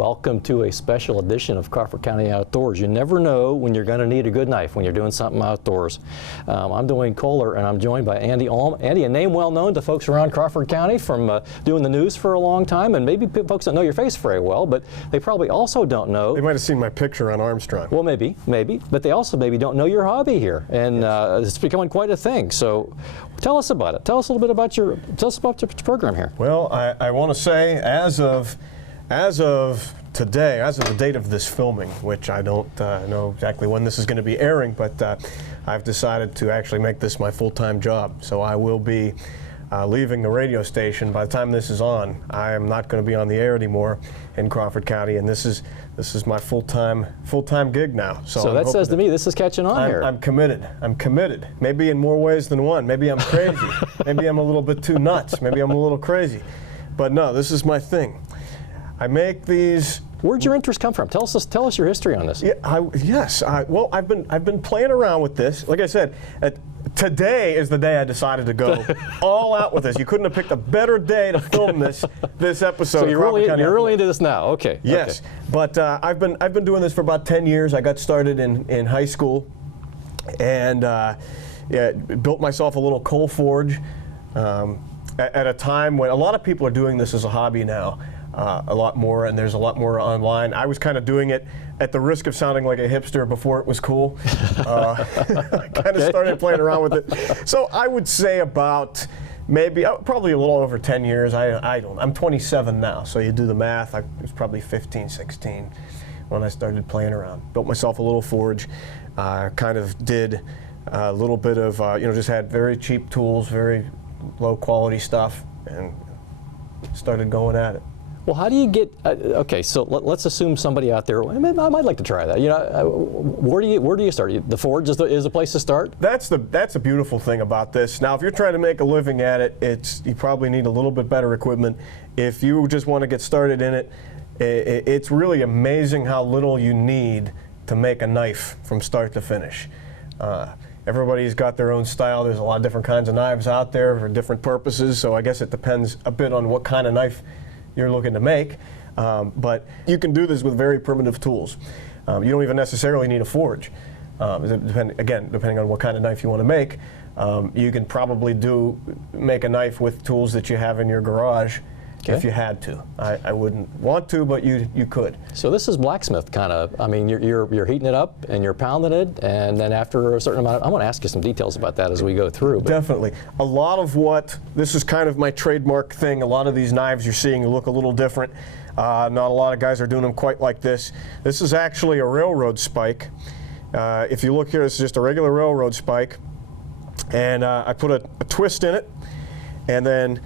Welcome to a special edition of Crawford County Outdoors. You never know when you're going to need a good knife when you're doing something outdoors. I'm Duane Kohler, and I'm joined by Andy Alm. Andy, a name well known to folks around Crawford County from doing the news for a long time, and maybe folks don't know your face very well, but they probably also don't know. They might have seen my picture on Armstrong. Well, maybe, but they also maybe don't know your hobby here, and it's becoming quite a thing. So, tell us about it. Tell us a little bit about your program here. Well, I want to say, as of today, as of the date of this filming, which I don't know exactly when this is going to be airing, but I've decided to actually make this my full-time job. So I will be leaving the radio station by the time this is on. I am not going to be on the air anymore in Crawford County, and this is my full-time gig now. So that says to me this is catching on here. I'm committed. I'm committed. Maybe in more ways than one. Maybe I'm crazy. Maybe I'm a little bit too nuts. Maybe I'm a little crazy. But no, this is my thing. I make these. Where'd your interest come from? Tell us your history on this. Yeah, well, I've been playing around with this. Like I said, today is the day I decided to go all out with this. You couldn't have picked a better day to film this episode. So you're really into this now, okay? Yes, okay. But I've been doing this for about 10 years. I got started in high school, and built myself a little coal forge at a time when a lot of people are doing this as a hobby now. A lot more, and there's a lot more online. I was kind of doing it at the risk of sounding like a hipster before it was cool. I kind of started playing around with it. So I would say about maybe, probably a little over 10 years. I'm 27 now, so you do the math. I was probably 15, 16 when I started playing around. Built myself a little forge, kind of did a little bit of, just had very cheap tools, very low quality stuff, and started going at it. Well, how do you get? Okay, so let's assume somebody out there. I might like to try that. Where do you start? The forge is the place to start. That's the beautiful thing about this. Now, if you're trying to make a living at it, you probably need a little bit better equipment. If you just want to get started in it, it's really amazing how little you need to make a knife from start to finish. Everybody's got their own style. There's a lot of different kinds of knives out there for different purposes. So I guess it depends a bit on what kind of knife you're looking to make, but you can do this with very primitive tools. You don't even necessarily need a forge. Depending on what kind of knife you want to make, you can probably make a knife with tools that you have in your garage. Okay. If you had to. I wouldn't want to, but you could. So this is blacksmith kind of. I mean, you're heating it up and you're pounding it, and then after a certain amount, I want to ask you some details about that as we go through. Definitely. A lot of this is kind of my trademark thing. A lot of these knives you're seeing look a little different. Not a lot of guys are doing them quite like this. This is actually a railroad spike. If you look here, this is just a regular railroad spike, and I put a twist in it, and then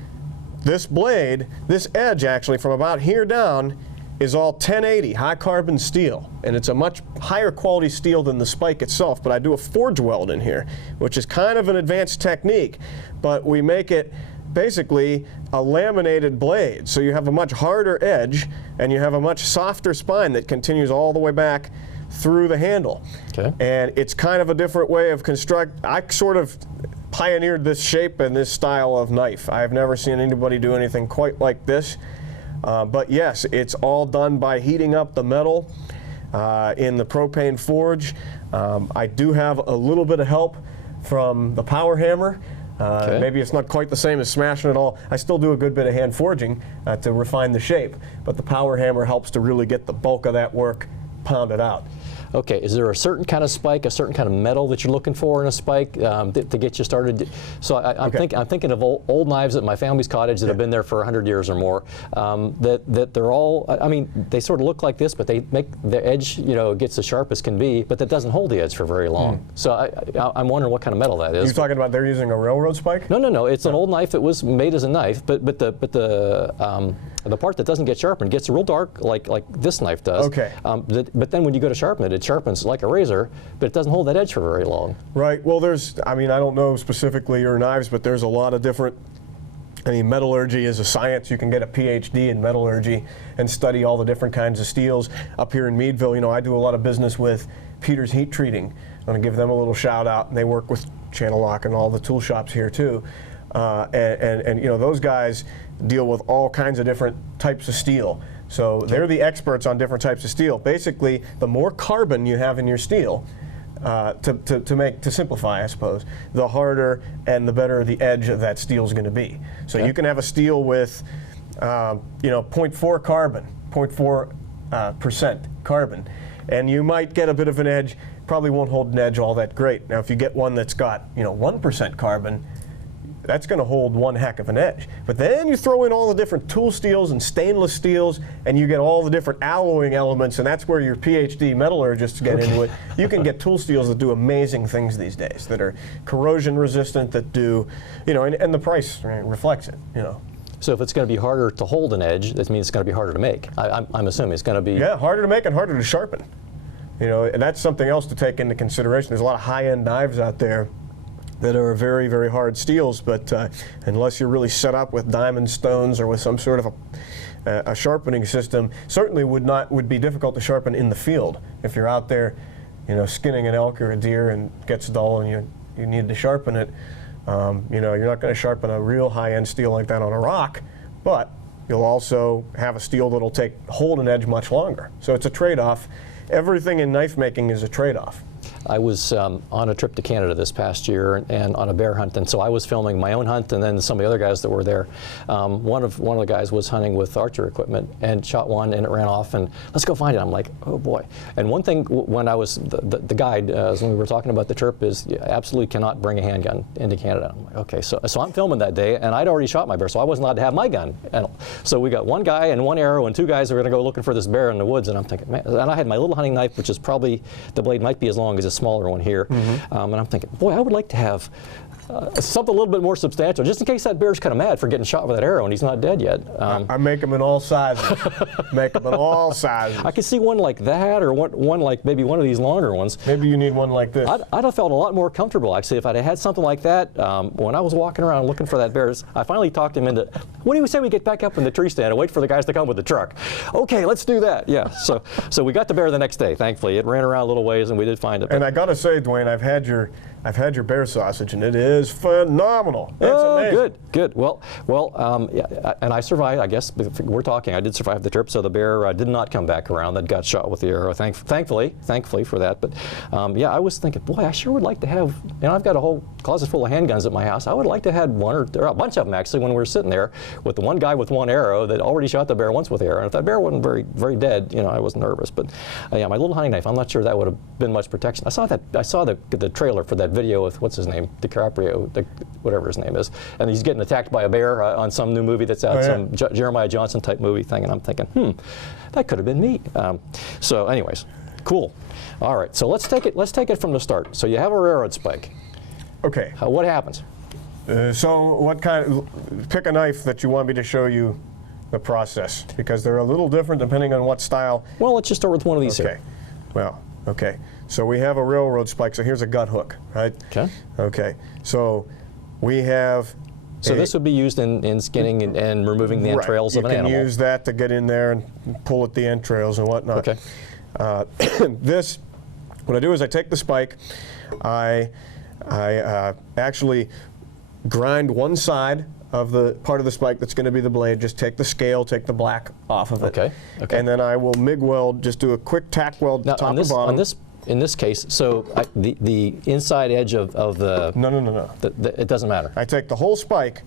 this blade, this edge actually from about here down is all 1080 high carbon steel, and it's a much higher quality steel than the spike itself, but I do a forge weld in here, which is kind of an advanced technique, but we make it basically a laminated blade, so you have a much harder edge and you have a much softer spine that continues all the way back through the handle. Okay. And it's kind of a different way of I sort of pioneered this shape and this style of knife. I've never seen anybody do anything quite like this. But yes, it's all done by heating up the metal in the propane forge. I do have a little bit of help from the power hammer. Okay. Maybe it's not quite the same as smashing it all. I still do a good bit of hand forging to refine the shape, but the power hammer helps to really get the bulk of that work pounded out. Okay, is there a certain kind of spike, a certain kind of metal that you're looking for in a spike to get you started? So I'm thinking of old knives at my family's cottage that have been there for 100 years or more. That they're all, I mean, they sort of look like this, but they make the edge, gets as sharp as can be, but that doesn't hold the edge for very long. So I'm wondering what kind of metal that is. You're talking about they're using a railroad spike? No. It's an old knife that was made as a knife, but the part that doesn't get sharpened gets real dark, like this knife does. Okay. But then when you go to sharpen it, it sharpens like a razor, but it doesn't hold that edge for very long. Right. Well, I don't know specifically your knives, but there's a lot of different. Metallurgy is a science. You can get a PhD in metallurgy and study all the different kinds of steels. Up here in Meadville, I do a lot of business with Peter's Heat Treating. I'm going to give them a little shout out, and they work with Channel Lock and all the tool shops here too. And those guys deal with all kinds of different types of steel. So they're the experts on different types of steel. Basically, the more carbon you have in your steel, to simplify, I suppose, the harder and the better the edge of that steel is going to be. So you can have a steel with, 0.4 carbon, 0.4% carbon, and you might get a bit of an edge. Probably won't hold an edge all that great. Now, if you get one that's got 1% carbon, that's going to hold one heck of an edge. But then you throw in all the different tool steels and stainless steels, and you get all the different alloying elements, and that's where your PhD metallurgists get into it. You can get tool steels that do amazing things these days, that are corrosion resistant, that do, and the price reflects it, So if it's going to be harder to hold an edge, that means it's going to be harder to make. I'm assuming it's going to be... Yeah, harder to make and harder to sharpen. And that's something else to take into consideration. There's a lot of high-end knives out there that are very, very hard steels, but unless you're really set up with diamond stones or with some sort of a sharpening system, certainly would be difficult to sharpen in the field. If you're out there, skinning an elk or a deer and it gets dull and you need to sharpen it, you're not going to sharpen a real high-end steel like that on a rock, but you'll also have a steel that'll hold an edge much longer. So it's a trade-off. Everything in knife making is a trade-off. I was on a trip to Canada this past year and on a bear hunt, and so I was filming my own hunt and then some of the other guys that were there. One of the guys was hunting with archer equipment and shot one and it ran off, and let's go find it. I'm like, oh boy. And one thing when I was, the guide, when we were talking about the trip, is you absolutely cannot bring a handgun into Canada. I'm like, okay, so I'm filming that day and I'd already shot my bear, so I wasn't allowed to have my gun. And so we got one guy and one arrow and two guys that were going to go looking for this bear in the woods, and I'm thinking, man, and I had my little hunting knife, which is probably, the blade might be as long as a smaller one here. And I'm thinking, boy, I would like to have something a little bit more substantial, just in case that bear's kind of mad for getting shot with that arrow and he's not dead yet. I make them in all sizes. Make them in all sizes. I could see one like that, or one like maybe one of these longer ones. Maybe you need one like this. I'd have felt a lot more comfortable, actually, if I'd had something like that. When I was walking around looking for that bear, I finally talked him into, what do you say we get back up in the tree stand and wait for the guys to come with the truck? Okay, let's do that. Yeah, so we got the bear the next day, thankfully. It ran around a little ways and we did find it. And I got to say, Duane, I've had your bear sausage, and it is phenomenal. It's amazing. Good. Well, yeah, and I survived. I guess we're talking. I did survive the trip, so the bear did not come back around. That got shot with the arrow. Thankfully for that. But yeah, I was thinking, boy, I sure would like to have. I've got a whole closet full of handguns at my house. I would like to have one or a bunch of them actually when we were sitting there with the one guy with one arrow that already shot the bear once with the arrow. And if that bear wasn't very dead, I was nervous. But yeah, my little hunting knife. I'm not sure that would have been much protection. I saw the trailer for that video with what's his name, DiCaprio, whatever his name is, and he's getting attacked by a bear on some new movie that's out, some Jeremiah Johnson type movie thing, and I'm thinking, that could have been me. So, anyways, cool. All right, so let's take it from the start. So you have a railroad spike. Okay. What happens? So what pick a knife that you want me to show you the process, because they're a little different depending on what style. Well, let's just start with one of these here. Well, okay. So we have a railroad spike. So here's a gut hook, right? Okay. Okay. So we have. So this would be used in skinning and removing the entrails of an animal. You can use that to get in there and pull at the entrails and whatnot. Okay. What I do is I take the spike, I actually grind one side of the part of the spike that's going to be the blade. Just take the scale, take the black off of it. Okay. And then I will MIG weld, just do a quick tack weld top and bottom. In this case, so the inside edge of the... No. It doesn't matter. I take the whole spike.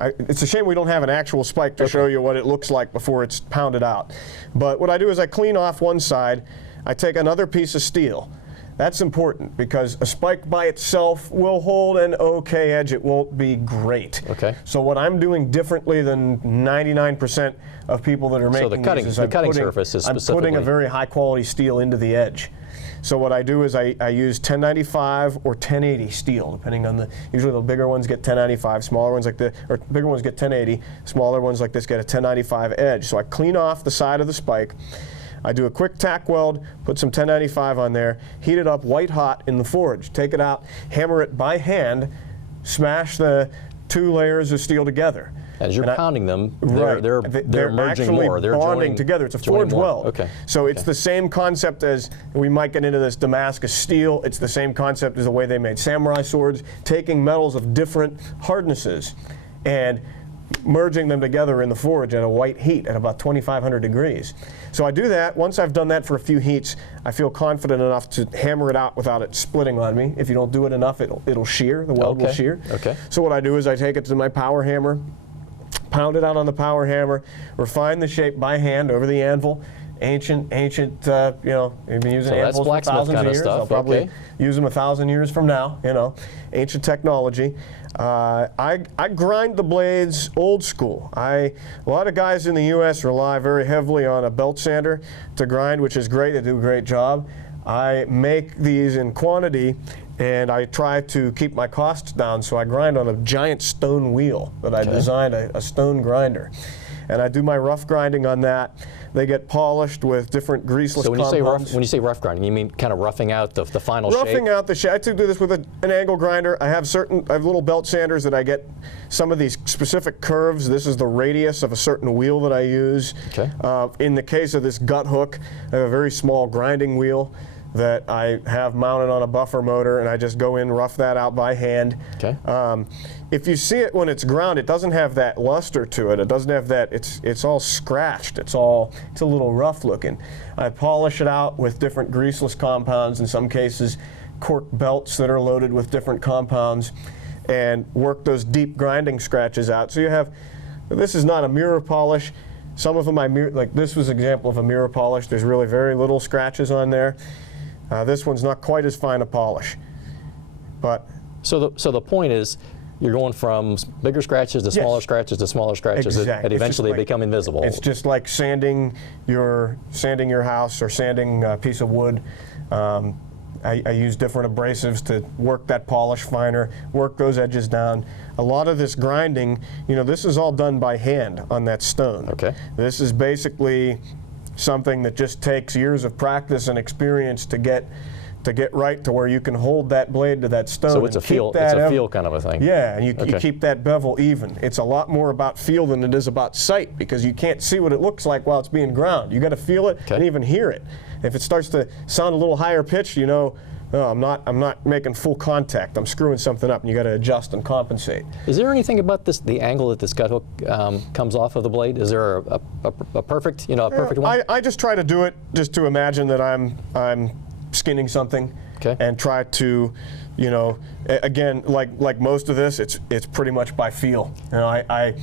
It's a shame we don't have an actual spike to show you what it looks like before it's pounded out. But what I do is I clean off one side. I take another piece of steel. That's important because a spike by itself will hold an okay edge. It won't be great. Okay. So what I'm doing differently than 99% of people that are making these is I'm putting a very high quality steel into the edge. So what I do is I use 1095 or 1080 steel, depending on usually the bigger ones get 1095, smaller ones bigger ones get 1080, smaller ones like this get a 1095 edge. So I clean off the side of the spike. I do a quick tack weld, put some 1095 on there, heat it up white hot in the forge, take it out, hammer it by hand, smash the two layers of steel together. As you're pounding them, they're merging more. They're bonding together. It's a forge weld. Okay. So it's the same concept as, we might get into this Damascus steel, it's the same concept as the way they made samurai swords, taking metals of different hardnesses and merging them together in the forge at a white heat at about 2,500 degrees. So I do that. Once I've done that for a few heats, I feel confident enough to hammer it out without it splitting on me. If you don't do it enough, it'll shear, the weld will shear. Okay. So what I do is I take it to my power hammer, pound it out on the power hammer, refine the shape by hand over the anvil. Ancient, you know, you've been using anvils for thousands of years. Stuff. I'll probably use them 1,000 years from now, you know, ancient technology. I grind the blades old school. A lot of guys in the U.S. rely very heavily on a belt sander to grind, which is great. They do a great job. I make these in quantity, and I try to keep my costs down, so I grind on a giant stone wheel that I designed, a stone grinder. And I do my rough grinding on that. They get polished with different greaseless compounds. When you say rough grinding, you mean kind of roughing out the final shape? Roughing out the shape. I do this with an angle grinder. I have little belt sanders that I get some of these specific curves. This is the radius of a certain wheel that I use. Okay. In the case of this gut hook, I have a very small grinding wheel that I have mounted on a buffer motor, and I just go in, rough that out by hand. Okay. If you see it when it's ground, it doesn't have that luster to it. It doesn't have that. It's all scratched. It's a little rough looking. I polish it out with different greaseless compounds. In some cases, cork belts that are loaded with different compounds, and work those deep grinding scratches out. So you have. This is not a mirror polish. Some of them like this was an example of a mirror polish. There's really very little scratches on there. This one's not quite as fine a polish, but. So the point is, you're going from bigger scratches to smaller scratches to smaller scratches, exactly. and eventually they become invisible. It's just like sanding your house or sanding a piece of wood. I use different abrasives to work that polish finer, work those edges down. A lot of this grinding, you know, this is all done by hand on that stone. Okay. This is basically something that just takes years of practice and experience to get right to where you can hold that blade to that stone. So it's a feel kind of a thing. Yeah, and you keep that bevel even. It's a lot more about feel than it is about sight, because you can't see what it looks like while it's being ground. You got to feel it and even hear it. If it starts to sound a little higher pitched, you know, oh, I'm not making full contact. I'm screwing something up, and you got to adjust and compensate. Is there anything about the angle that this gut hook comes off of the blade? Is there a perfect, a perfect one? I just try to do it just to imagine that I'm skinning something, and try to, you know, again, like most of this, it's pretty much by feel. You know,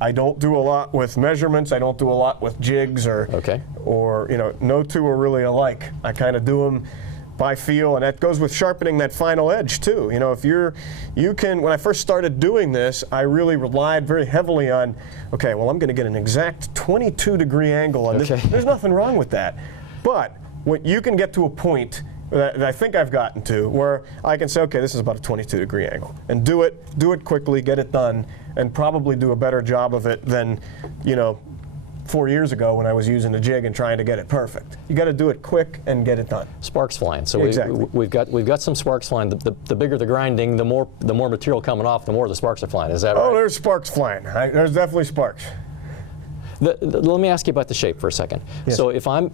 I don't do a lot with measurements. I don't do a lot with jigs or you know, no two are really alike. I kind of do them by feel, and that goes with sharpening that final edge too. You know, if when I first started doing this, I really relied very heavily on, okay, well, I'm going to get an exact 22-degree angle on this. There's nothing wrong with that, but when you can get to a point that I think I've gotten to where I can say, okay, this is about a 22-degree angle, and do it quickly, get it done, and probably do a better job of it than, you know, 4 years ago when I was using a jig and trying to get it perfect. You got to do it quick and get it done. Sparks flying. So exactly. we've got some sparks flying. The bigger the grinding, the more material coming off, the more the sparks are flying. Is that right? Oh, there's sparks flying. There's definitely sparks. Let me ask you about the shape for a second. Yes. So if I'm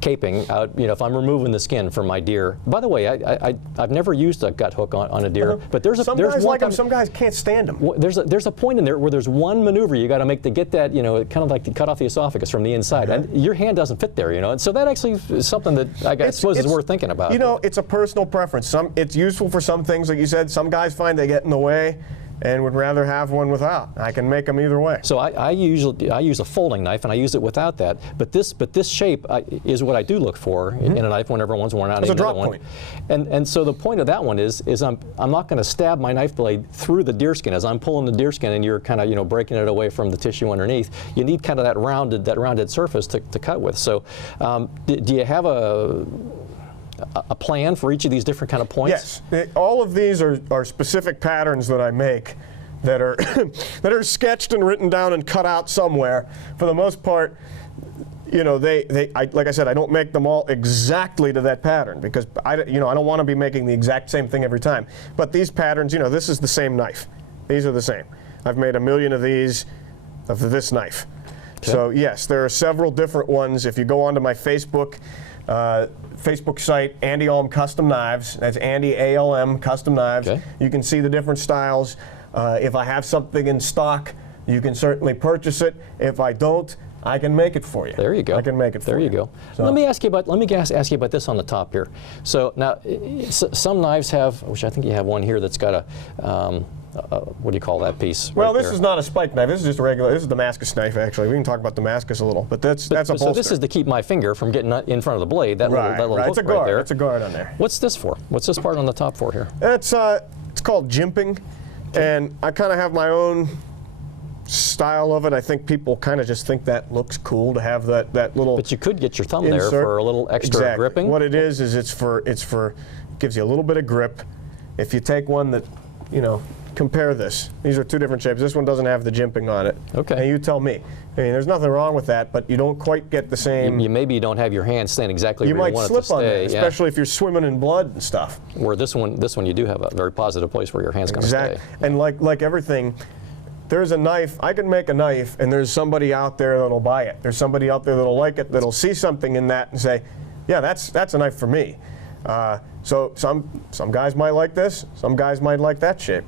caping out, you know, if I'm removing the skin from my deer. By the way, I've never used a gut hook on a deer, but some guys like them. Some guys can't stand them. There's a point in there where there's one maneuver you got to make to get that, you know, kind of like to cut off the esophagus from the inside, and your hand doesn't fit there, you know. And so that actually is something that I suppose is worth thinking about. You know, it's a personal preference. It's useful for some things, like you said. Some guys find they get in the way and would rather have one without. I can make them either way. So I use a folding knife, and I use it without that. But this shape is what I do look for in a knife whenever one's worn out. It's a drop point. And so the point of that one is I'm not going to stab my knife blade through the deer skin as I'm pulling the deer skin, and you're kind of, you know, breaking it away from the tissue underneath. You need kind of that rounded surface to cut with. So do you have a plan for each of these different kind of points? Yes, all of these are specific patterns that I make that are that are sketched and written down and cut out somewhere. For the most part, you know, like I said, I don't make them all exactly to that pattern, because I don't want to be making the exact same thing every time. But these patterns, you know, this is the same knife. These are the same. I've made 1 million of these of this knife. Okay. So yes, there are several different ones. If you go onto my Facebook site, Andy Alm Custom Knives. That's Andy ALM Custom Knives. Okay. You can see the different styles. If I have something in stock, you can certainly purchase it. If I don't, I can make it for you. There you go. I can make it for you. There you go. So. Let me ask you about this on the top here. So now, some knives have, which I think you have one here that's got a what do you call that piece? Well, right this is not a spike knife. This is just a regular. This is a Damascus knife, actually. We can talk about Damascus a little, but that's a bolster. So this is to keep my finger from getting in front of the blade. That little hook It's a guard. right there. It's a guard on there. What's this for? What's this part on the top for here? It's called jimping, and I kind of have my own style of it. I think people kind of just think that looks cool to have that little. But you could get your thumb insert there for a little extra gripping. What it is it's for gives you a little bit of grip. If you take one that, compare this. These are two different shapes. This one doesn't have the jimping on it. Okay. And you tell me. I mean, there's nothing wrong with that, but you don't quite get the same. Maybe you don't have your hand staying exactly where you want it to stay. You might slip on there, especially if you're swimming in blood and stuff. Where this one you do have a very positive place where your hand's going to stay. And like everything, there's a knife. I can make a knife, and there's somebody out there that'll buy it. There's somebody out there that'll like it, that'll see something in that and say, yeah, that's a knife for me. So some guys might like this. Some guys might like that shape.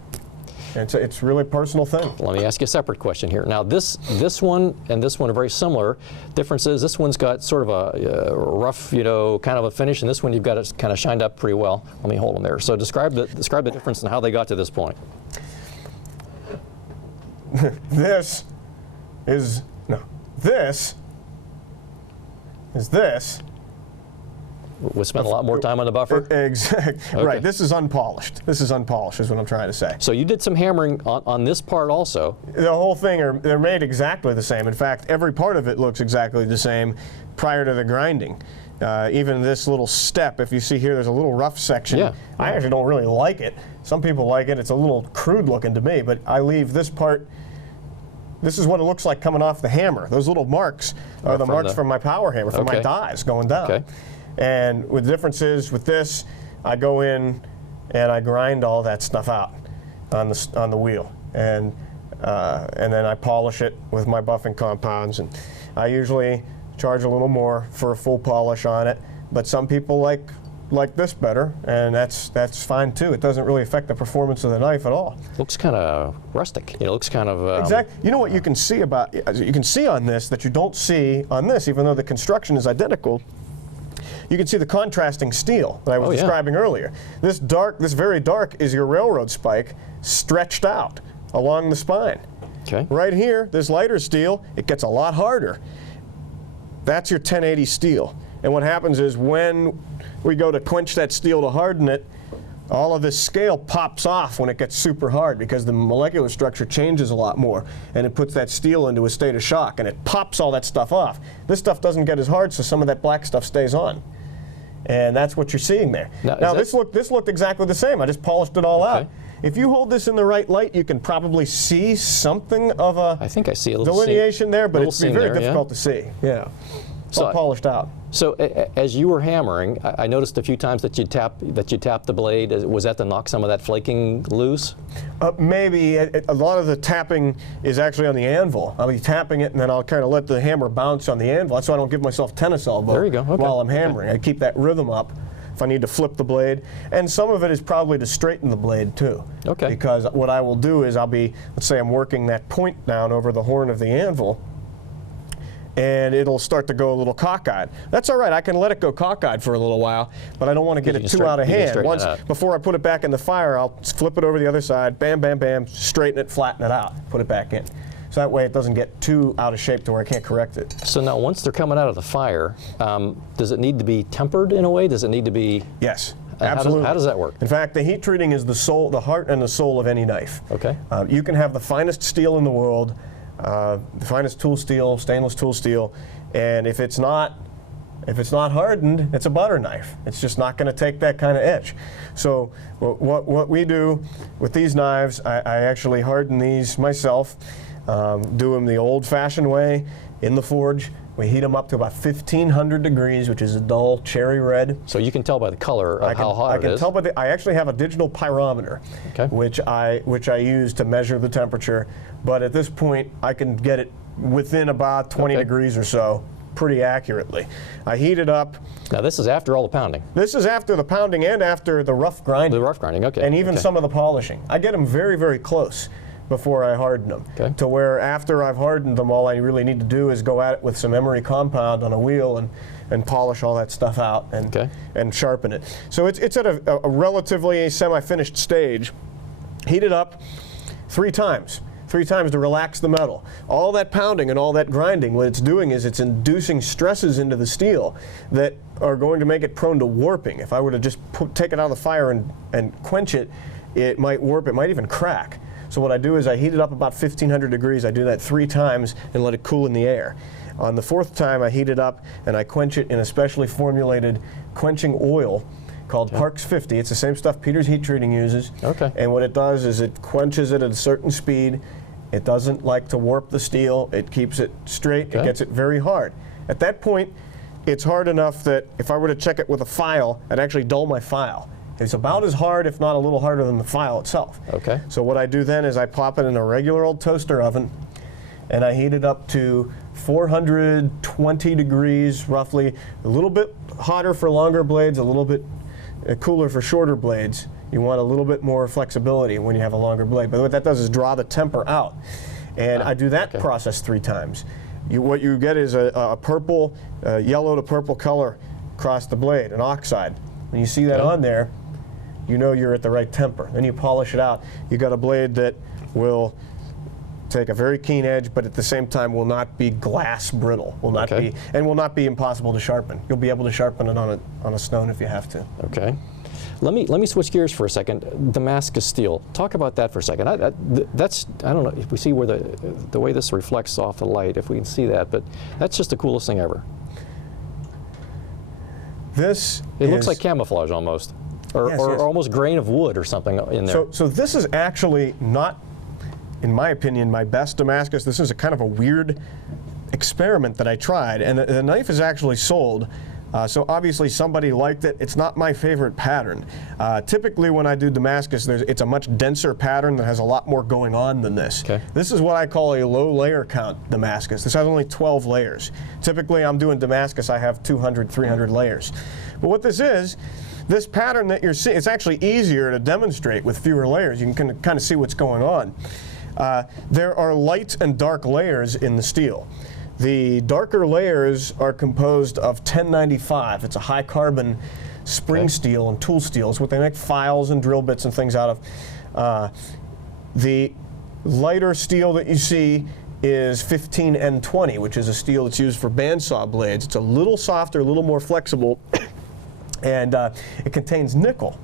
It's really a personal thing. Let me ask you a separate question here. Now, this one and this one are very similar. Difference is this one's got sort of a rough, kind of a finish, and this one you've got it kind of shined up pretty well. Let me hold them there. So describe the difference and how they got to this point. This is this. We spent a lot more time on the buffer? Exactly. Okay. Right. This is unpolished. This is unpolished is what I'm trying to say. So you did some hammering on this part also. The whole thing, they're made exactly the same. In fact, every part of it looks exactly the same prior to the grinding. Even this little step, if you see here, there's a little rough section. Yeah. I actually don't really like it. Some people like it. It's a little crude looking to me, but I leave this part. This is what it looks like coming off the hammer. Those little marks are the marks from my power hammer, from my dies going down. Okay. And the difference is with this, I go in and I grind all that stuff out on the wheel, and then I polish it with my buffing compounds. And I usually charge a little more for a full polish on it, but some people like this better, and that's fine too. It doesn't really affect the performance of the knife at all. Looks kind of rustic. It looks kind of exactly. You know what you can see on this that you don't see on this, even though the construction is identical. You can see the contrasting steel that I was describing earlier. This very dark, is your railroad spike stretched out along the spine. Okay. Right here, this lighter steel, it gets a lot harder. That's your 1080 steel. And what happens is when we go to quench that steel to harden it, all of this scale pops off when it gets super hard because the molecular structure changes a lot more, and it puts that steel into a state of shock, and it pops all that stuff off. This stuff doesn't get as hard, so some of that black stuff stays on. And that's what you're seeing there. Now this looked exactly the same. I just polished it all out. If you hold this in the right light, you can probably see something of a I think I see a little delineation there, but it's very difficult to see. Yeah. It's all polished out. So as you were hammering, I noticed a few times that you tapped the blade. Was that to knock some of that flaking loose? Maybe. A lot of the tapping is actually on the anvil. I'll be tapping it, and then I'll kind of let the hammer bounce on the anvil. That's why I don't give myself tennis elbow while I'm hammering. I keep that rhythm up if I need to flip the blade. And some of it is probably to straighten the blade, too. Okay. Because what I will do is let's say I'm working that point down over the horn of the anvil, and it'll start to go a little cockeyed. That's all right. I can let it go cockeyed for a little while, but I don't want to get it too out of hand. Before I put it back in the fire, I'll flip it over the other side, bam, bam, bam, straighten it, flatten it out, put it back in. So that way it doesn't get too out of shape to where I can't correct it. So now once they're coming out of the fire, does it need to be tempered in a way? Does it need to be? Yes. Absolutely. How does that work? In fact, the heat treating is the heart and the soul of any knife. Okay. You can have the finest steel in the world, the finest tool steel, stainless tool steel, and if it's not hardened, it's a butter knife. It's just not going to take that kind of edge. So what we do with these knives, I actually harden these myself, do them the old-fashioned way in the forge. We heat them up to about 1,500 degrees, which is a dull cherry red. So you can tell by the color of how hot it is. I can tell by I actually have a digital pyrometer, which I use to measure the temperature. But at this point, I can get it within about 20 degrees or so. pretty accurately. I heat it up. Now this is after all the pounding. This is after the pounding and after the rough grinding. The rough grinding, okay. And even okay. some of the polishing. I get them very, very close before I harden them. Okay. To where after I've hardened them, all I really need to do is go at it with some emery compound on a wheel and polish all that stuff out and, okay. and sharpen it. So it's at a relatively semi-finished stage. Heat it up 3 times. 3 times to relax the metal. All that pounding and all that grinding, what it's doing is it's inducing stresses into the steel that are going to make it prone to warping. If I were to just take it out of the fire and quench it, it might warp, it might even crack. So what I do is I heat it up about 1500 degrees. I do that 3 times and let it cool in the air. On the 4th time, I heat it up and I quench it in a specially formulated quenching oil called Parks 50. It's the same stuff Peter's Heat Treating uses. Okay. And what it does is it quenches it at a certain speed. It doesn't like to warp the steel. It keeps it straight. Okay. It gets it very hard. At that point, it's hard enough that if I were to check it with a file, I'd actually dull my file. It's about as hard, if not a little harder than the file itself. Okay. So what I do then is I pop it in a regular old toaster oven, and I heat it up to 420 degrees, roughly. A little bit hotter for longer blades, a little bit cooler for shorter blades. You want a little bit more flexibility when you have a longer blade. But what that does is draw the temper out. And I do that process 3 times. What you get is a purple, yellow to purple color across the blade, an oxide. When you see that on there, you know you're at the right temper. Then you polish it out. You got a blade that will take a very keen edge, but at the same time will not be glass brittle, will not be, and will not be impossible to sharpen. You'll be able to sharpen it on a stone if you have to. Okay. Let me switch gears for a second. Damascus steel. Talk about that for a second. I don't know if we see where the way this reflects off the light, if we can see that, but that's just the coolest thing ever. It looks like camouflage almost, or almost grain of wood or something in there. So this is actually not, in my opinion, my best Damascus. This is a kind of a weird experiment that I tried, and the knife is actually sold. So obviously somebody liked it. It's not my favorite pattern. Typically when I do Damascus, it's a much denser pattern that has a lot more going on than this. Okay. This is what I call a low layer count Damascus. This has only 12 layers. Typically I'm doing Damascus, I have 200, 300 layers. But what this pattern that you're seeing, it's actually easier to demonstrate with fewer layers. You can kind of see what's going on. There are light and dark layers in the steel. The darker layers are composed of 1095. It's a high carbon spring steel and tool steel. It's what they make files and drill bits and things out of. The lighter steel that you see is 15N20, which is a steel that's used for bandsaw blades. It's a little softer, a little more flexible, and it contains nickel.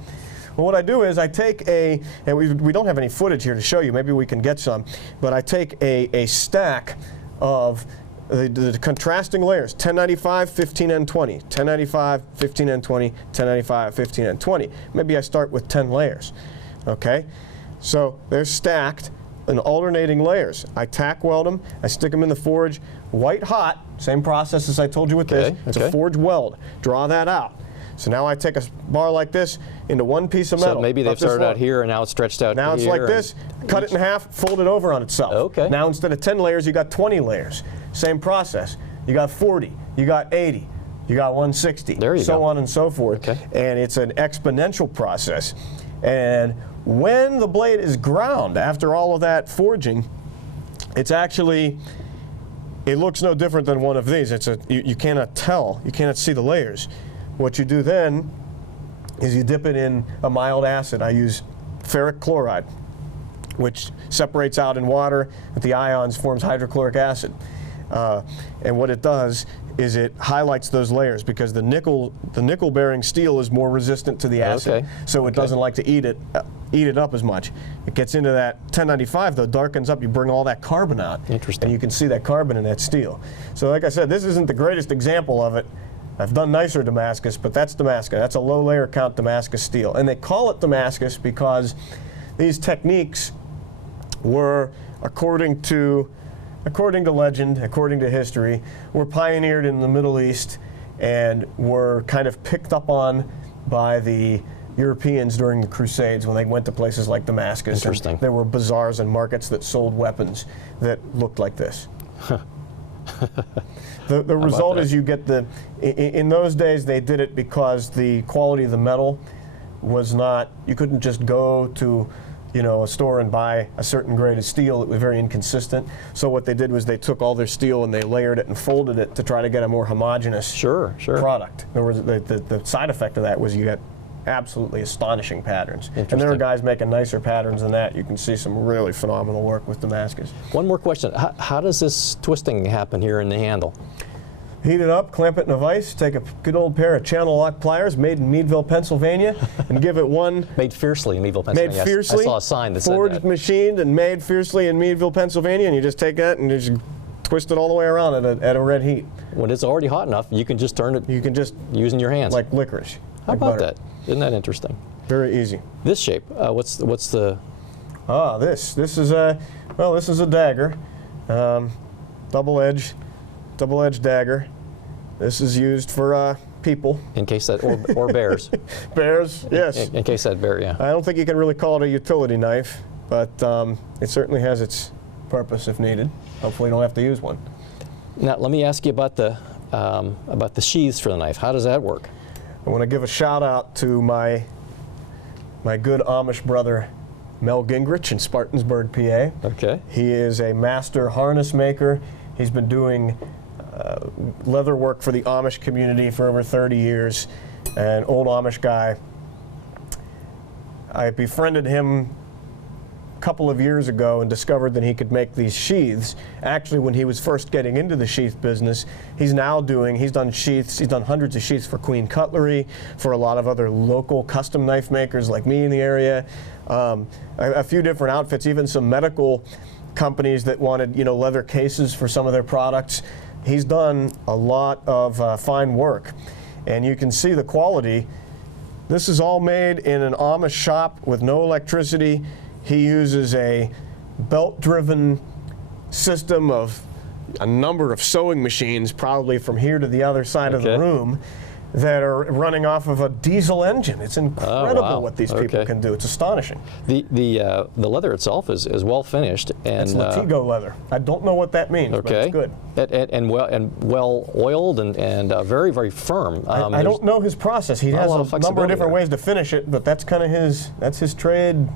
Well, what I do is I take and we don't have any footage here to show you, maybe we can get some, but I take a stack of the contrasting layers, 1095, 15N20, 1095, 15N20, 1095, 15N20. Maybe I start with 10 layers, okay? So they're stacked in alternating layers. I tack weld them, I stick them in the forge, white hot, same process as I told you with this. It's a forge weld. Draw that out. So now I take a bar like this into one piece of metal. So maybe they've started out here and now it's stretched out now here. Now it's like this, cut it in half, fold it over on itself. Okay. Now instead of 10 layers, you got 20 layers. Same process. You got 40, you got 80, you got 160, there you so go. on and so forth. Okay. And it's an exponential process. And when the blade is ground after all of that forging, it's actually, it looks no different than one of these. You cannot tell, you cannot see the layers. What you do then is you dip it in a mild acid. I use ferric chloride, which separates out in water with the ions, forms hydrochloric acid. And what it does is it highlights those layers because the nickel-bearing steel is more resistant to the acid, so it doesn't like to eat it up as much. It gets into that 1095 though, darkens up. You bring all that carbon out, and you can see that carbon in that steel. So like I said, this isn't the greatest example of it. I've done nicer Damascus, but that's Damascus. That's a low layer count Damascus steel. And they call it Damascus because these techniques were, according to legend, according to history, were pioneered in the Middle East and were kind of picked up on by the Europeans during the Crusades when they went to places like Damascus. Interesting. There were bazaars and markets that sold weapons that looked like this. Huh. The result is you get in those days they did it because the quality of the metal was not, you couldn't just go to a store and buy a certain grade of steel. It was very inconsistent. So what they did was they took all their steel and they layered it and folded it to try to get a more homogeneous product. In other words, the side effect of that was you get absolutely astonishing patterns. And there are guys making nicer patterns than that. You can see some really phenomenal work with Damascus. One more question. How does this twisting happen here in the handle? Heat it up, clamp it in a vise, take a good old pair of channel lock pliers made in Meadville, Pennsylvania, and give it one. Made fiercely in Meadville, Pennsylvania. Made fiercely. I saw a sign that said that. Forged, machined, and made fiercely in Meadville, Pennsylvania, and you just take that and just twist it all the way around at a red heat. When it's already hot enough, you can just turn it. You can just using your hands. Like licorice. How about that? Isn't that interesting? Very easy. This shape, what's the? This is a dagger, double-edged dagger. This is used for people. In case that, or bears. Bears, yes. In case that bear, yeah. I don't think you can really call it a utility knife, but it certainly has its purpose if needed. Hopefully you don't have to use one. Now let me ask you about the sheaths for the knife. How does that work? I want to give a shout out to my good Amish brother, Mel Gingrich in Spartansburg, PA. Okay. He is a master harness maker. He's been doing leather work for the Amish community for over 30 years. An old Amish guy. I befriended him a couple of years ago and discovered that he could make these sheaths. Actually, when he was first getting into the sheath business, he's done sheaths, he's done hundreds of sheaths for Queen Cutlery, for a lot of other local custom knife makers like me in the area, a few different outfits, even some medical companies that wanted leather cases for some of their products. He's done a lot of fine work, and you can see the quality. This is all made in an Amish shop with no electricity. He uses a belt-driven system of a number of sewing machines, probably from here to the other side of the room, that are running off of a diesel engine. It's incredible what these people can do. It's astonishing. The leather itself is well finished, and it's Latigo leather. I don't know what that means, but it's good. And well oiled and very, very firm. I don't know his process. He has a number of different ways to finish it, but that's kind of his trade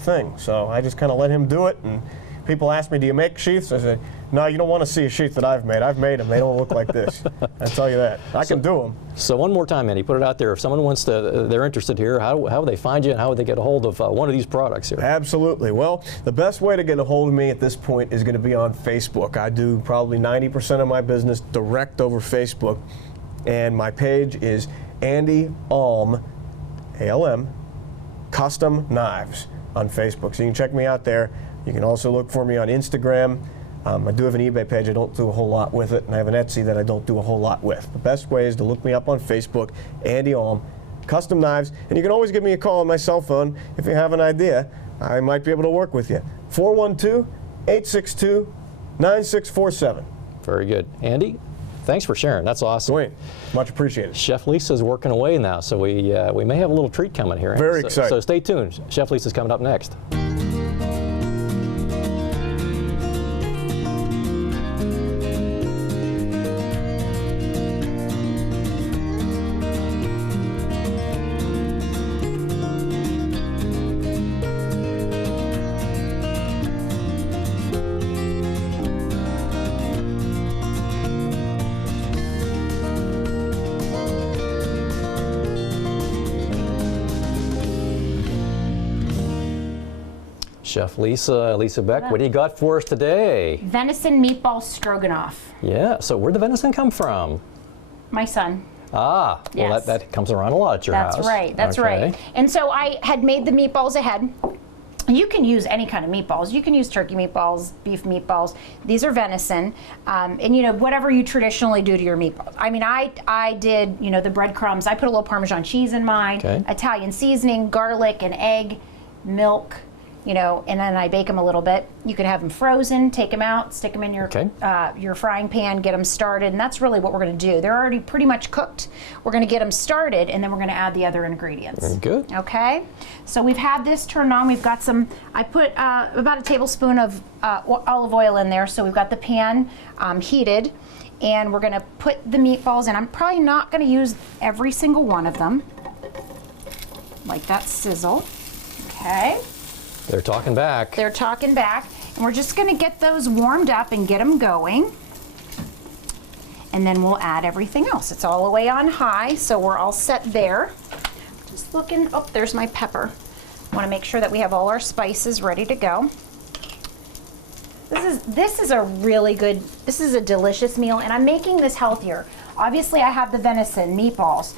thing. So I just kind of let him do it. And people ask me, "Do you make sheaths?" I say, "No, you don't want to see a sheath that I've made. I've made them. They don't look like this. I tell you that. I can do them." So one more time, Andy, put it out there. If someone wants to, they're interested here, how would they find you, and how would they get a hold of one of these products here? Absolutely. Well, the best way to get a hold of me at this point is going to be on Facebook. I do probably 90% of my business direct over Facebook, and my page is Andy Alm, A-L-M, Custom Knives on Facebook. So you can check me out there. You can also look for me on Instagram. I do have an eBay page. I don't do a whole lot with it, and I have an Etsy that I don't do a whole lot with. The best way is to look me up on Facebook, Andy Alm, Custom Knives, and you can always give me a call on my cell phone if you have an idea. I might be able to work with you. 412-862-9647. Very good. Andy, thanks for sharing. That's awesome. Duane, much appreciated. Chef Lisa's working away now, so we may have a little treat coming here. Very excited. So stay tuned. Chef Lisa's coming up next. Chef Lisa Beck, what do you got for us today? Venison Meatball Stroganoff. Yeah, so where'd the venison come from? My son. Ah, well Yes. that comes around a lot at your house. That's right, that's Okay. right. And so I had made the meatballs ahead. You can use any kind of meatballs. You can use turkey meatballs, beef meatballs. These are venison, and whatever you traditionally do to your meatballs. I mean, I did the breadcrumbs. I put a little Parmesan cheese in mine, Italian seasoning, garlic, and egg, milk, you know, and then I bake them a little bit. You could have them frozen, take them out, stick them in your frying pan, get them started, and that's really what we're going to do. They're already pretty much cooked. We're going to get them started, and then we're going to add the other ingredients. Very good. Okay, so we've had this turned on. We've got some, I put about a tablespoon of olive oil in there, so we've got the pan heated, and we're going to put the meatballs in. I'm probably not going to use every single one of them. Like that sizzle. Okay. They're talking back. They're talking back. And we're just going to get those warmed up and get them going. And then we'll add everything else. It's all the way on high, so we're all set there. Just looking, oh, there's my pepper. I want to make sure that we have all our spices ready to go. This is a really good, this is a delicious meal, and I'm making this healthier. Obviously, I have the venison meatballs,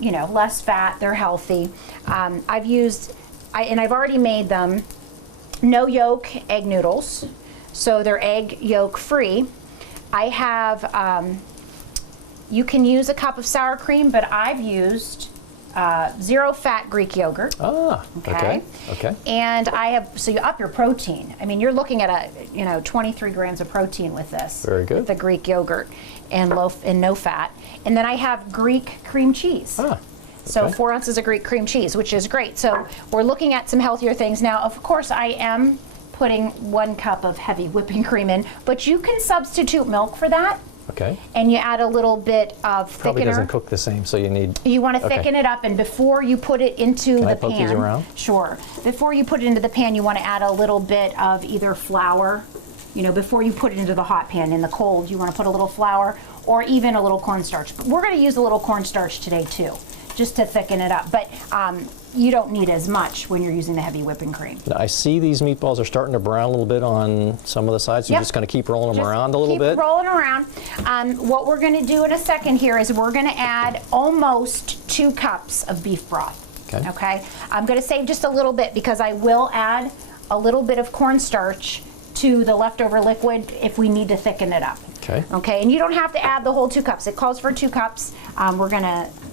you know, less fat, they're healthy. I've used, and I've already made them, no yolk egg noodles, so they're egg yolk free. I have, you can use a cup of sour cream, but I've used zero fat Greek yogurt. Ah, okay. Okay. And I have, so you up your protein. I mean, you're looking at 23 grams of protein with this. Very good. With the Greek yogurt and no fat. And then I have Greek cream cheese. Ah, okay. So 4 ounces of Greek cream cheese, which is great. So we're looking at some healthier things. Now, of course, I am putting 1 cup of heavy whipping cream in, but you can substitute milk for that. Okay. And you add a little bit of thickener. Probably doesn't cook the same, so you need. You want to thicken it up, and before you put it into Can the I poke pan, these around? Sure. Before you put it into the pan, you want to add a little bit of either flour. You know, before you put it into the hot pan in the cold, you want to put a little flour or even a little cornstarch. But we're going to use a little cornstarch today too, just to thicken it up. But you don't need as much when you're using the heavy whipping cream. Now, I see these meatballs are starting to brown a little bit on some of the sides. So you're just going to keep rolling them around a little bit? Keep rolling around. What we're going to do in a second here is we're going to add almost 2 cups of beef broth. Okay. Okay. I'm going to save just a little bit because I will add a little bit of cornstarch to the leftover liquid if we need to thicken it up. Okay. Okay. And you don't have to add the whole 2 cups. It calls for 2 cups.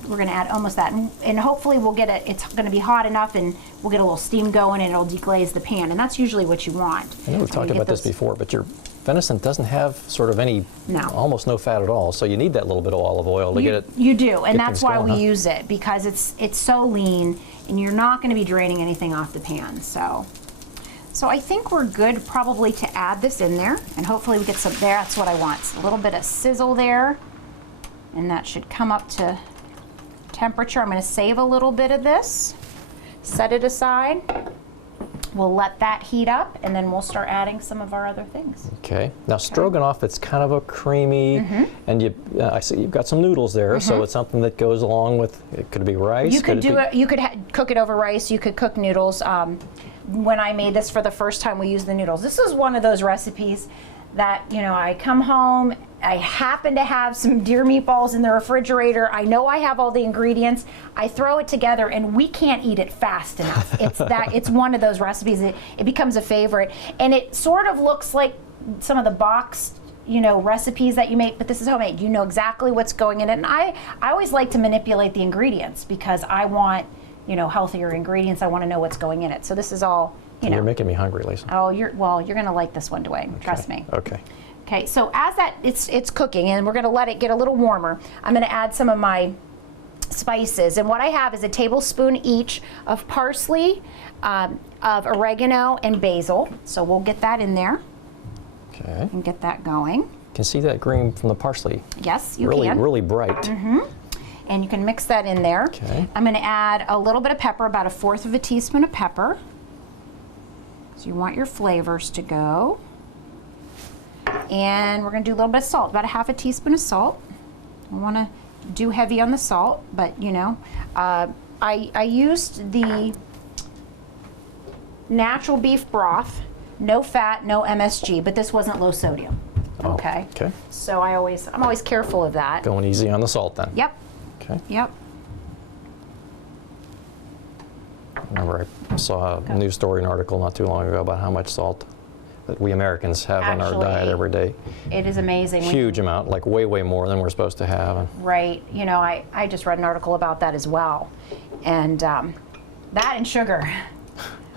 We're gonna add almost that, and hopefully we'll get it. It's gonna be hot enough, and we'll get a little steam going, and it'll deglaze the pan, and that's usually what you want. I know we've talked about this before, but your venison doesn't have sort of any, almost no fat at all, so you need that little bit of olive oil to get it. You do, and that's why going, we use it, because it's so lean, and you're not going to be draining anything off the pan. So I think we're good probably to add this in there, and hopefully we get some there. That's what I want. A little bit of sizzle there, and that should come up to temperature. I'm going to save a little bit of this, set it aside. We'll let that heat up, and then we'll start adding some of our other things. Okay. Now stroganoff, it's kind of a creamy, and I see you've got some noodles there, so it's something that goes along with. It could be rice. You could do it. You could cook it over rice. You could cook noodles. When I made this for the first time, we used the noodles. This is one of those recipes that, you know, I come home, I happen to have some deer meatballs in the refrigerator. I know I have all the ingredients. I throw it together, and we can't eat it fast enough. It's one of those recipes. It becomes a favorite, and it sort of looks like some of the boxed, you know, recipes that you make, but this is homemade. You know exactly what's going in it, and I always like to manipulate the ingredients because I want, you know, healthier ingredients. I want to know what's going in it. So this is all. You're making me hungry, Lisa. Oh, you're going to like this one, Duane. Trust me. Okay. Okay, so as it's cooking, and we're going to let it get a little warmer, I'm going to add some of my spices. And what I have is a tablespoon each of parsley, of oregano, and basil. So we'll get that in there. Okay. And get that going. You can see that green from the parsley. Yes, you can. Really bright. And you can mix that in there. Okay. I'm going to add a little bit of pepper, about 1/4 of a teaspoon of pepper. So you want your flavors to go. And we're going to do a little bit of salt, about 1/2 teaspoon of salt. I want to do heavy on the salt, but you know, I used the natural beef broth, no fat, no MSG, but this wasn't low sodium. Okay. Okay. So I'm always careful of that. Going easy on the salt then. Yep. Okay. Yep. Remember, I saw a news story, an article not too long ago about how much salt that we Americans have in our diet every day. It is amazing. Huge amount, like way more than we're supposed to have. Right. You know, I just read an article about that as well. And that and sugar.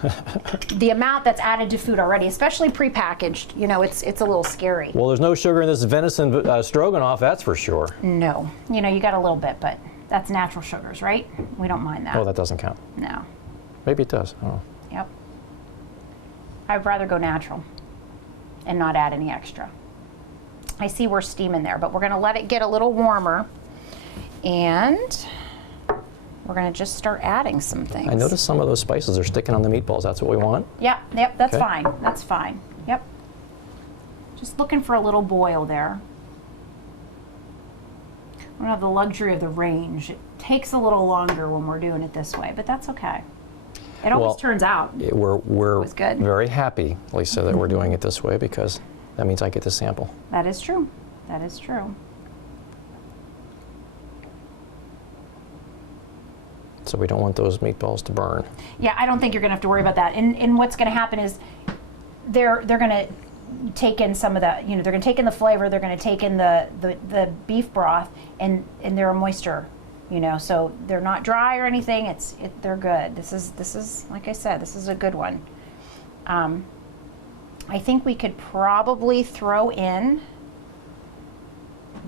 the amount that's added to food already, especially prepackaged, you know, it's a little scary. Well, there's no sugar in this venison stroganoff, that's for sure. No, you know, you got a little bit, but that's natural sugars, right? We don't mind that. Oh, that doesn't count. No. Maybe it does. Oh. Yep. I'd rather go natural and not add any extra. I see we're steaming there, but we're going to let it get a little warmer, and we're going to just start adding some things. I noticed some of those spices are sticking on the meatballs. That's what we want? Yep, that's Okay. fine. That's fine. Yep. Just looking for a little boil there. We don't have the luxury of the range. It takes a little longer when we're doing it this way, but that's okay. It always Well, turns out. We're was good. very happy, Lisa, that we're doing it this way because that means I get to sample. That is true. That is true. So we don't want those meatballs to burn. Yeah, I don't think you're going to have to worry about that. And what's going to happen is they're going to take in some of the, you know, they're going to take in the flavor, they're going to take in the beef broth, and they're a moisture, you know, so they're not dry or anything. They're good. This is like I said, this is a good one. I think we could probably throw in,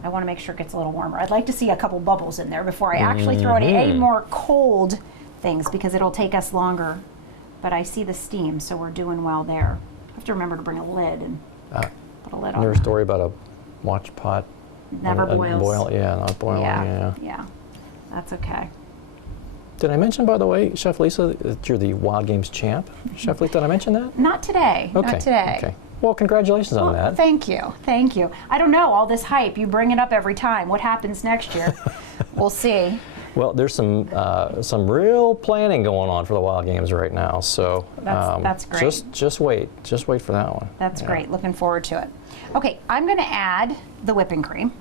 I want to make sure it gets a little warmer. I'd like to see a couple bubbles in there before I actually throw in any more cold things, because it'll take us longer. But I see the steam, so we're doing well there. I have to remember to bring a lid and put a lid on. There's a story about a watch pot. Never boils. Yeah, not boiling. Yeah, that's okay. Did I mention, by the way, Chef Lisa, that you're the Wild Games champ? Chef Lisa, did I mention that? Not today. Okay. Not today. Okay. Well, congratulations on that. Thank you. Thank you. I don't know, all this hype, you bring it up every time. What happens next year? We'll see. Well, there's some real planning going on for the Wild Games right now. So That's great. Just wait for that one. That's great. Looking forward to it. Okay, I'm going to add the whipping cream.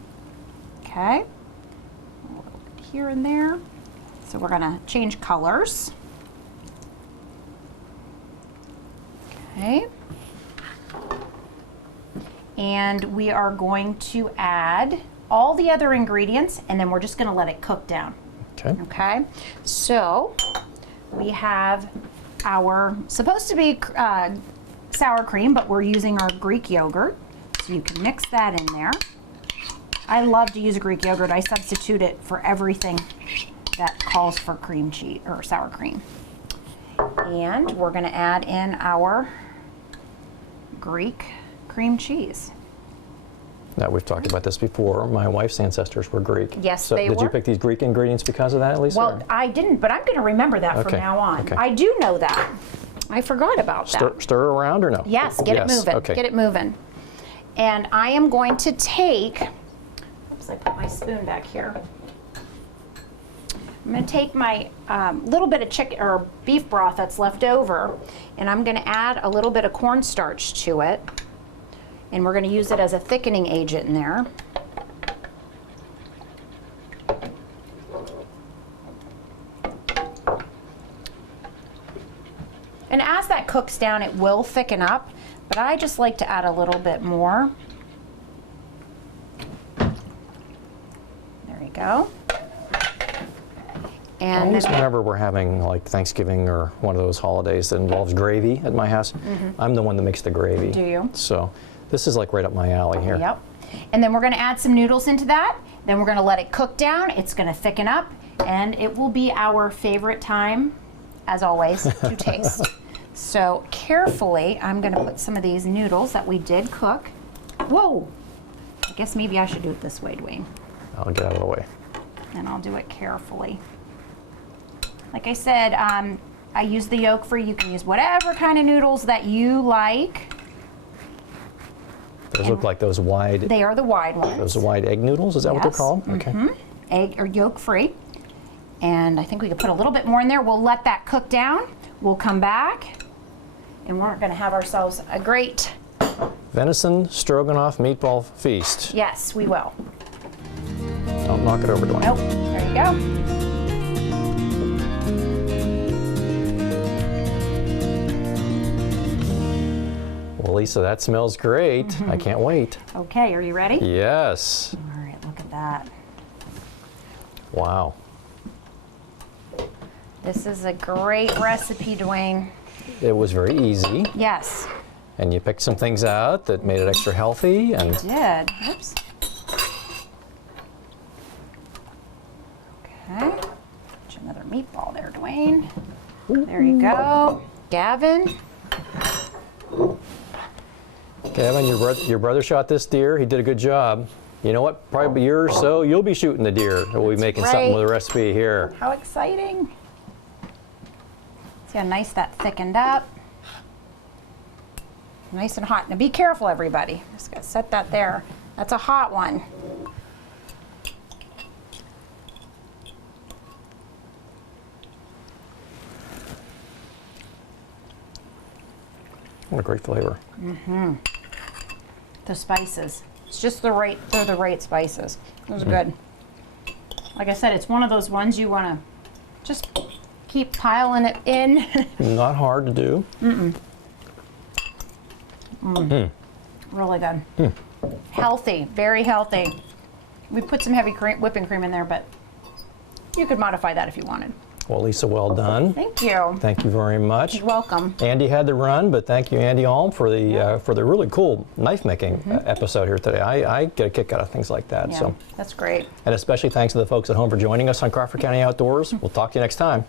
Okay. A little bit here and there. So we're going to change colors. Okay. And we are going to add all the other ingredients, and then we're just going to let it cook down. Okay. Okay. So we have our, supposed to be sour cream, but we're using our Greek yogurt. So you can mix that in there. I love to use Greek yogurt. I substitute it for everything that calls for cream cheese or sour cream. And we're going to add in our Greek cream cheese. Now, we've talked about this before. My wife's ancestors were Greek. Yes, so they did you were. pick these Greek ingredients because of that, Lisa? Well, I didn't, but I'm going to remember that from Okay, now on. okay. I do know that. I forgot about that. Stir around or no? Yes, get it moving. Okay. Get it moving. And I am going to take, oops, I put my spoon back here. I'm going to take my little bit of chicken or beef broth that's left over, and I'm going to add a little bit of cornstarch to it. And we're going to use it as a thickening agent in there. And as that cooks down, it will thicken up, but I just like to add a little bit more. There you go. And Always then, whenever we're having like Thanksgiving or one of those holidays that involves gravy at my house, I'm the one that makes the gravy. Do you? So this is like right up my alley here. yep. And then we're going to add some noodles into that. Then we're going to let it cook down. It's going to thicken up, and it will be our favorite time, as always, to taste. So carefully, I'm going to put some of these noodles that we did cook. Whoa! I guess maybe I should do it this way, Duane. I'll get out of the way. And I'll do it carefully. Like I said, I use the yolk free. You can use whatever kind of noodles that you like. Those look like those wide, They are the wide ones. those wide egg noodles. Is that what they're Yes. called? Okay. Egg or yolk free. And I think we could put a little bit more in there. We'll let that cook down. We'll come back, and we're going to have ourselves a great, Venison Stroganoff Meatball Feast. yes, we will. Don't knock it over, Duane. Nope, there you go. Well, Lisa, that smells great. I can't wait. Okay, are you ready? Yes. All right, look at that. Wow. This is a great recipe, Duane. it was very easy. Yes. And you picked some things out that made it extra healthy. And Did. Oops. Okay. Put another meatball there, Duane. There you go. Gavin. Kevin, your brother shot this deer. He did a good job. You know what? Probably a year or so, you'll be shooting the deer. We'll be making something with the recipe here. How exciting. See how nice that thickened up. Nice and hot. Now be careful, everybody. Just gotta set that there. That's a hot one. What a great flavor. Mm-hmm. The spices. It's just they're the right spices. Those are good. Like I said, it's one of those ones you want to just keep piling it in. Not hard to do. Really good. Healthy, very healthy. We put some heavy whipping cream in there, but you could modify that if you wanted. Well, Lisa, well done. Thank you. Thank you very much. You're welcome. Andy had to run, but thank you, Andy Alm, for the really cool knife making episode here today. I get a kick out of things like that. Yeah, So, that's great. and especially thanks to the folks at home for joining us on Crawford County Outdoors. We'll talk to you next time.